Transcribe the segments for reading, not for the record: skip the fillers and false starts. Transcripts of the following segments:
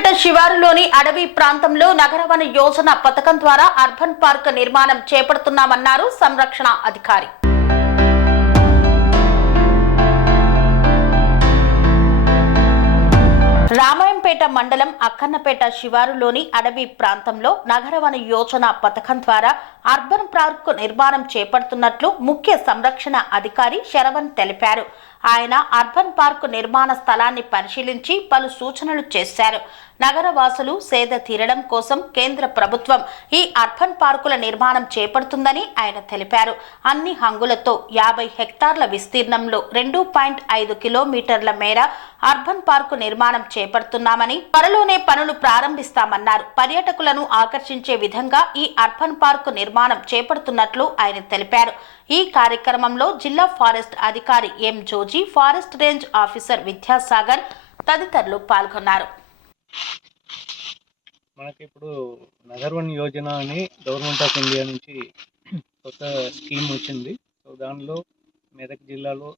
అక్కన్నపేట శివారులోని అడవి ప్రాంతంలో నగరవన యోజన పథకం ద్వారా అర్బన్ పార్క్ నిర్మాణం చేపడుతున్నామన్నారు సంరక్షణ అధికారి. రామాయంపేట మండలం అక్కన్నపేట శివారులోని అడవి ప్రాంతంలో నగరవన యోజన పథకం ద్వారా అర్బన్ పార్క్ నిర్మాణం చేపడుతున్నట్లు ముఖ్య సంరక్షణ అధికారి శరవణ్ తెలిపారు. ఆయన అర్బన్ పార్క్ నిర్మాణ స్థలాన్ని పరిశీలించి పలు సూచనలు చేశారు. నగరవాసులు సేద తీరడం కోసం కేంద్ర ప్రభుత్వం ఈ అర్బన్ పార్కుల నిర్మాణం చేపడుతుందని ఆయన తెలిపారు. అన్ని హంగులతో 50 హెక్టార్ల విస్తీర్ణంలో 2.5 కిలోమీటర్ల మేర అర్బన్ పార్కు నిర్మాణం చేపడుతున్నామని, త్వరలోనే పనులు ప్రారంభిస్తామన్నారు. పర్యాటకులను ఆకర్షించే విధంగా ఈ అర్బన్ పార్కు నిర్మాణం చేపడుతున్నట్లు ఆయన తెలిపారు. ఈ కార్యక్రమంలో జిల్లా ఫారెస్ట్ అధికారి M Joji, forest range officer Vidyasagar తదితరులు పాల్గొన్నారు. మనకి ఇప్పుడు నగర్వన్ యోజన అని గవర్నమెంట్ ఆఫ్ ఇండియా నుంచి కొత్త స్కీమ్ వచ్చింది. సో దానిలో మెదక్ జిల్లాలో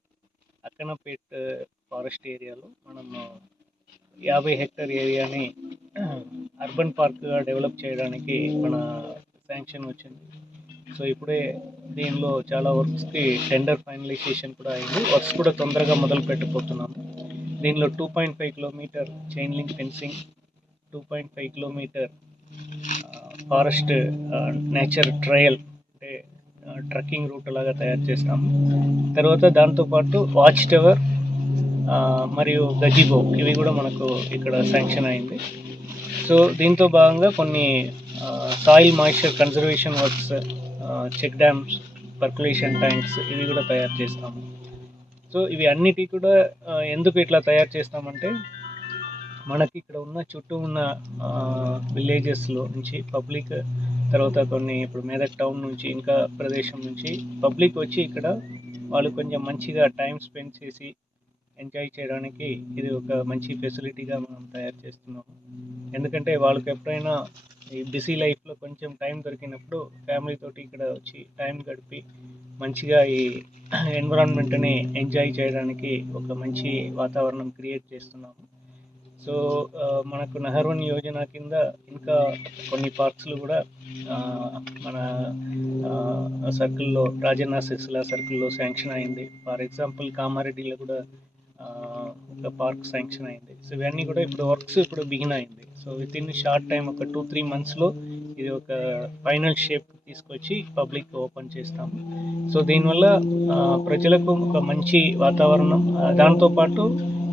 అక్కన్నపేట ఫారెస్ట్ ఏరియాలో మనం 50 హెక్టార్ ఏరియాని అర్బన్ పార్క్గా డెవలప్ చేయడానికి మన శాంక్షన్ వచ్చింది. సో ఇప్పుడే దీనిలో చాలా వర్క్స్కి టెండర్ ఫైనలైజేషన్ కూడా అయింది. వర్క్స్ కూడా తొందరగా మొదలు పెట్టబోతున్నాము. దీనిలో 2.5 kilometre chain link fencing, 2.5 kilometre forest nature trail అంటే ట్రక్కింగ్ రూట్ లాగా తయారు చేస్తాము. తర్వాత దాంతోపాటు వాచ్ టవర్ మరియు గజిబో ఇవి కూడా మనకు ఇక్కడ శాంక్షన్ అయింది. సో దీంతో భాగంగా కొన్ని soil moisture conservation works, check dams, percolation tanks ఇవి కూడా తయారు చేస్తాము. సో ఇవి అన్నిటి కూడా ఎందుకు ఇట్లా తయారు చేస్తామంటే మనకి ఇక్కడ ఉన్న చుట్టూ ఉన్న విలేజెస్లో నుంచి పబ్లిక్, తర్వాత కొన్ని ఇప్పుడు మెదక్ టౌన్ నుంచి ఇంకా ప్రదేశం నుంచి పబ్లిక్ వచ్చి ఇక్కడ వాళ్ళు కొంచెం మంచిగా టైం స్పెండ్ చేసి ఎంజాయ్ చేయడానికి ఇది ఒక మంచి ఫెసిలిటీగా మనం తయారు చేస్తున్నాము. ఎందుకంటే వాళ్ళకి ఎప్పుడైనా ఈ బిజీ లైఫ్లో కొంచెం టైం దొరికినప్పుడు ఫ్యామిలీ తోటి ఇక్కడ వచ్చి టైం గడిపి మంచిగా ఈ ఎన్విరాన్మెంట్ని ఎంజాయ్ చేయడానికి ఒక మంచి వాతావరణం క్రియేట్ చేస్తున్నాము. సో మనకు నగర్వన్ యోజన కింద ఇంకా కొన్ని పార్క్స్లు కూడా మన సర్కిల్లో రాజన్న సిరిసిల్ల సర్కిల్లో శాంక్షన్ అయింది. ఫర్ ఎగ్జాంపుల్ కామారెడ్డిలో కూడా ఒక పార్క్ శాంక్షన్ అయింది. సో ఇవన్నీ కూడా ఇప్పుడు వర్క్స్ ఇప్పుడు బిగిన్ అయింది. So with in short time ఒక 2-3 మంత్స్లో ఇది ఒక ఫైనల్ షేప్ తీసుకొచ్చి పబ్లిక్ ఓపెన్ చేస్తాము. సో దీనివల్ల ప్రజలకు ఒక మంచి వాతావరణం, దాంతోపాటు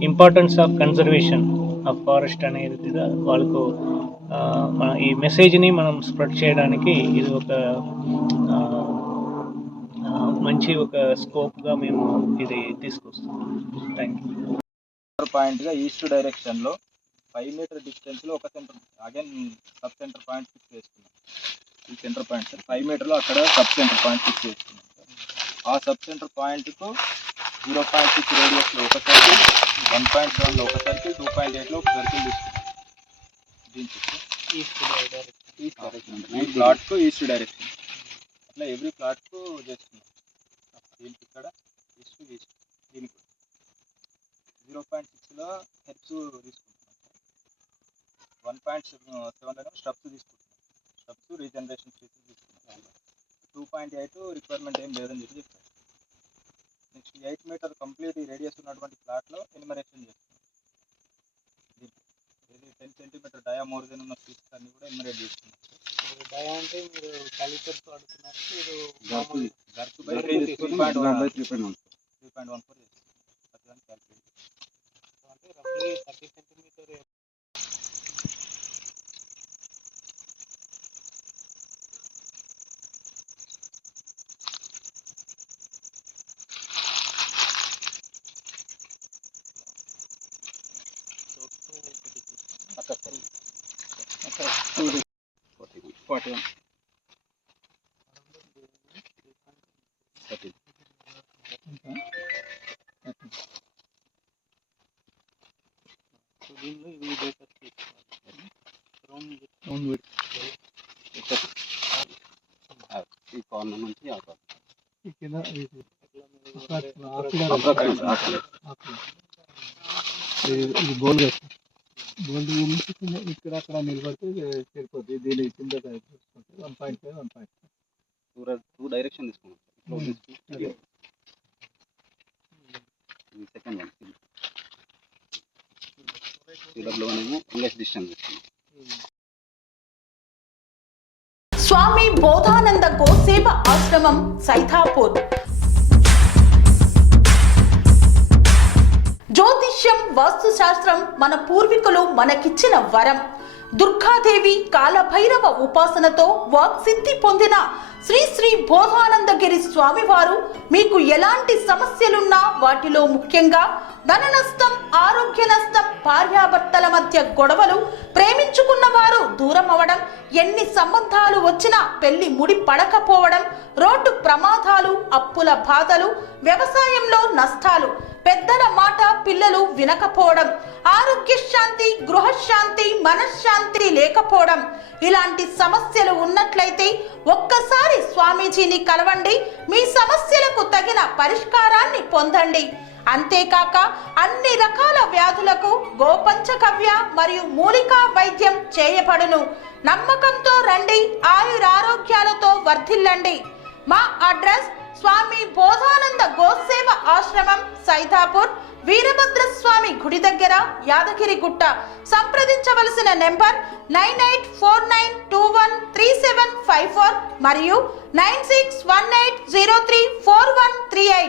importance of conservation of forest అనేది వాళ్ళకు ఈ మెసేజ్ని మనం స్ప్రెడ్ చేయడానికి ఇది ఒక మంచి ఒక స్కోప్గా మేము ఇది తీసుకొస్తాం. Thank you. పాయింట్గా ఈస్ట్ డైరెక్షన్లో 5 మీటర్ డిస్టెన్స్లో ఒక centre, again sub centre point fix చేసుకున్నాం. ఈ సెంటర్ పాయింట్ సార్ 5 మీటర్లో అక్కడ సబ్ సెంటర్ పాయింట్ ఫిక్స్ చేసుకున్నాం సార్. ఆ సబ్ సెంటర్ పాయింట్కు 0.6 రేడియస్లో ఒక సర్కిల్, 1.7లో ఒక సర్కిల్, 2.8లో ఒక సర్కిల్ తీసుకున్నాం. దీనికి ఈస్ట్ డైరెక్షన్, ఈ ప్లాట్కు ఈస్ట్ డైరెక్షన్ అట్లా ఎవ్రీ ప్లాట్కు చేసుకున్నాం. దీనికి ఇక్కడ ఈస్ట్ ఈస్ట్, దీనికి 0.6లో హెర్బ్స్ తీసుకుంటున్నాం సార్. 1.7 స్టబ్స్ తీసుకుంటున్నాం. స్టబ్స్ రీజనరేషన్ చేసి తీసుకుంటున్నాం. 2.8 రిక్వైర్మెంట్ ఏం లేదని చెప్పి చెప్తారు. నెక్స్ట్ 8 మీటర్ కంప్లీట్ రేడియస్ ఉన్నటువంటి ప్లాట్లో ఎనిమరేషన్ చేస్తున్నాం. ఇది 10 సెంటీమీటర్ డయా మోర్ దెన్ ఉన్న పీసెస్ అన్ని కూడా ఎనిమరేట్ చేస్తున్నాం. డయా అంటే మీరు క్యాలిపర్స్ వాడుతున్నారు, మీరు గర్త్ బై 3.14 చేస్తున్నాం. అది క్యాలిక్యులేట్ అంటే రఫ్లీ 30 సెంటీమీటర్. దీనిలో ఇవి బేకర్ ఈ కార్నర్ నుంచి ఇది గోల్ బోల్డ్ ఇక్కడ అక్కడ నిలబడితే సరిపోతుంది. దీని కింద చూసుకుంటే 1.5 1.5 టూ డైరెక్షన్ తీసుకున్నాం. సెకండ్ వన్ సిడబ్ల్యూనేమో ఇంగ్లీష్ డిస్టెన్స్ తీసుకున్నాం. స్వామి బోధానంద గోసేవ ఆశ్రమం సైథాపూర్. జ్యోతిష్యం, వాస్తుశాస్త్రం మన పూర్వీకులు మనకిచ్చిన వరం. దుర్గాదేవి, కాలభైరవ ఉపాసనతో వాక్సిద్ధి పొందిన శ్రీ శ్రీ బోధానందగిరి స్వామివారు మీకు ఎలాంటి సమస్యలున్నా, వాటిలో ముఖ్యంగా ధన నష్టం, ఆరోగ్య నష్టం, భార్యాభర్తల మధ్య గొడవలు, ప్రేమించుకున్న వారు దూరం అవడం, ఎన్ని సంబంధాలు వచ్చినా పెళ్లి ముడి పడకపోవడం, రోడ్డు ప్రమాదాలు, అప్పుల బాధలు, వ్యవసాయంలో నష్టాలు, పెద్దల మాట పిల్లలు వినకపోవడం, ఆరోగ్య శాంతి, గృహశాంతి, మనశ్శాంతి లేకపోవడం, ఇలాంటి సమస్యలు ఉన్నట్లయితే ఒక్కసారి స్వామీజీని కలవండి. మీ సమస్యలకు తగిన పరిష్కారాన్ని పొందండి. అంతేకాక అన్ని రకాల వ్యాధులకు గోపంచగవ్య మరియు మూలికా వైద్యం చేయబడును. నమ్మకంతో రండి, ఆయురారోగ్యాలతో వర్ధిల్లండి. మా అడ్రస్ స్వామి బోధానంద గోసేవ ఆశ్రమం సైథాపూర్, వీరభద్రస్వామి గుడి దగ్గర, యాదగిరిగుట్ట. సంప్రదించవలసిన నెంబర్ 9849213754 మరియు 9618034138.